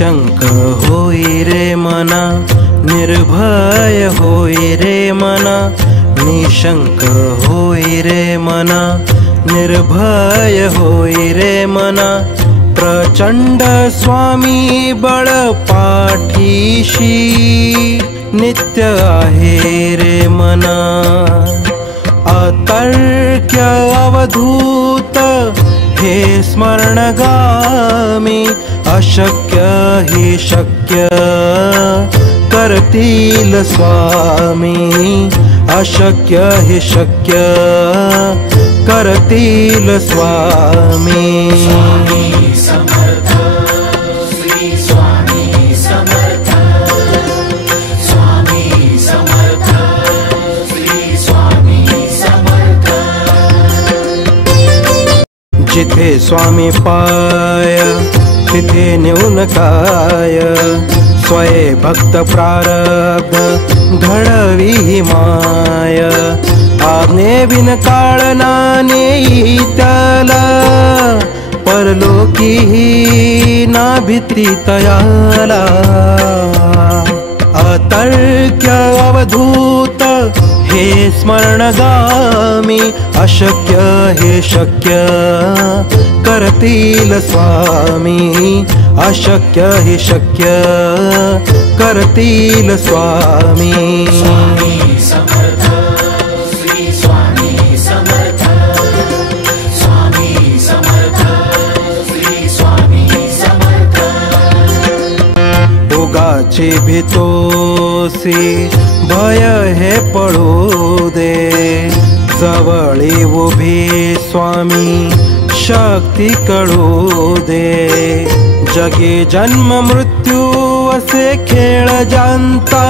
निशंक होई रे मना, निर्भय होई रे मना, निशंक होई रे मना, निर्भय होई रे मना। प्रचंड स्वामी बळ पाठीशी, नित्य आहे रे मना। अतर्क्य अवधूत हे स्मरणगामी, अशक्य हि शक्य करतील स्वामी, अशक्य हि शक्य करतील स्वामी। स्वामी समर्थ, श्री स्वामी समर्थ, स्वामी समर्थ, श्री स्वामी समर्थ। जिथे स्वामी पाय तिथे नेऊन काय, स्वये भक्त प्रारब्ध घडवी माय। आज्ञे बिन काळ नाने त्याला, परलोकी ना भीती तयाला। अतर्क्य अवधूत हे स्मरणगामी, अशक्य हे शक्य करतील स्वामी, अशक्य हे शक्य करतील स्वामी। स्वामी समर्थ, श्री स्वामी समर्थ, स्वामी समर्थ, श्री स्वामी समर्थ। उगाची भीतोसी भय हे पडू दे, जवळी उभी स्वामी शक्ती कळू दे। जगी जन्म मृत्यू असे खेळ जाणता,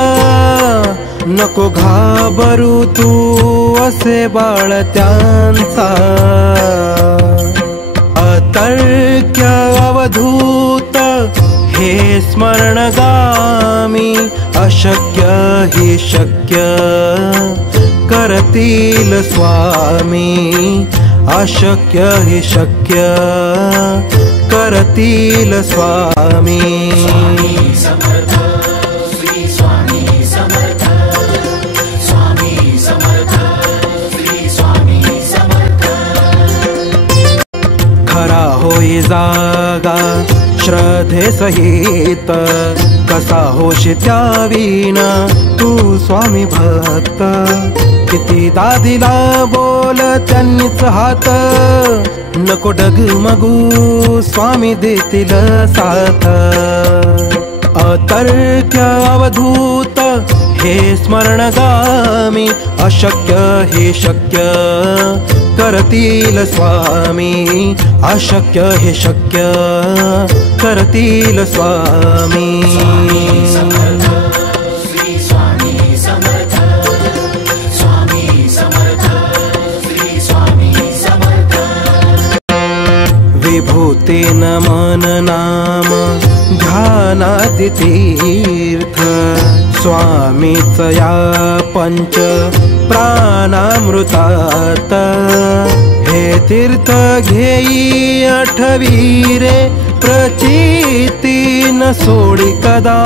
नको घाबरू तू असे बाळ त्यांचा। अतर्क्य अवधूत हे स्मरणगामी, अशक्य हि शक्य करतील स्वामी, अशक्य हि शक्य करतील स्वामी। स्वामी समर्थ, श्री स्वामी समर्थ, स्वामी समर्थ, श्री स्वामी समर्थ। खरा होई जागा श्रद्धे सहित, कसा होशी त्याविना तू स्वामी भक्त। कितीदा दिला बोल त्यांनीच हात, नको डगमगू स्वामी देतील साथ। अतर्क्य अवधूत हे स्मरणगामी, अशक्य हे शक्य करतील स्वामी, अशक्य हे शक्य करतील स्वामी। स्वामी समर्थ, श्री स्वामी समर्थ, स्वामी समर्थ, श्री स्वामी समर्थ। विभूतीन मन नाम ध्यानादि तीर्थ, स्वामीच या पंच प्राणामृतात। हे तीर्थ घेई आठवी रे प्रचिती, न सोडी कदा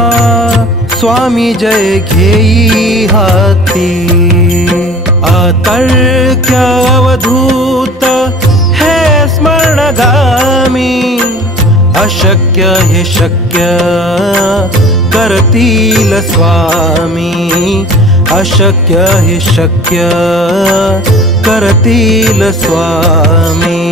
स्वामी जय घेई हाती। अतर्क्य अवधूत हे स्मरणगामी, अशक्य हे शक्य करतील स्वामी, अशक्य हे शक्य करतील स्वामी।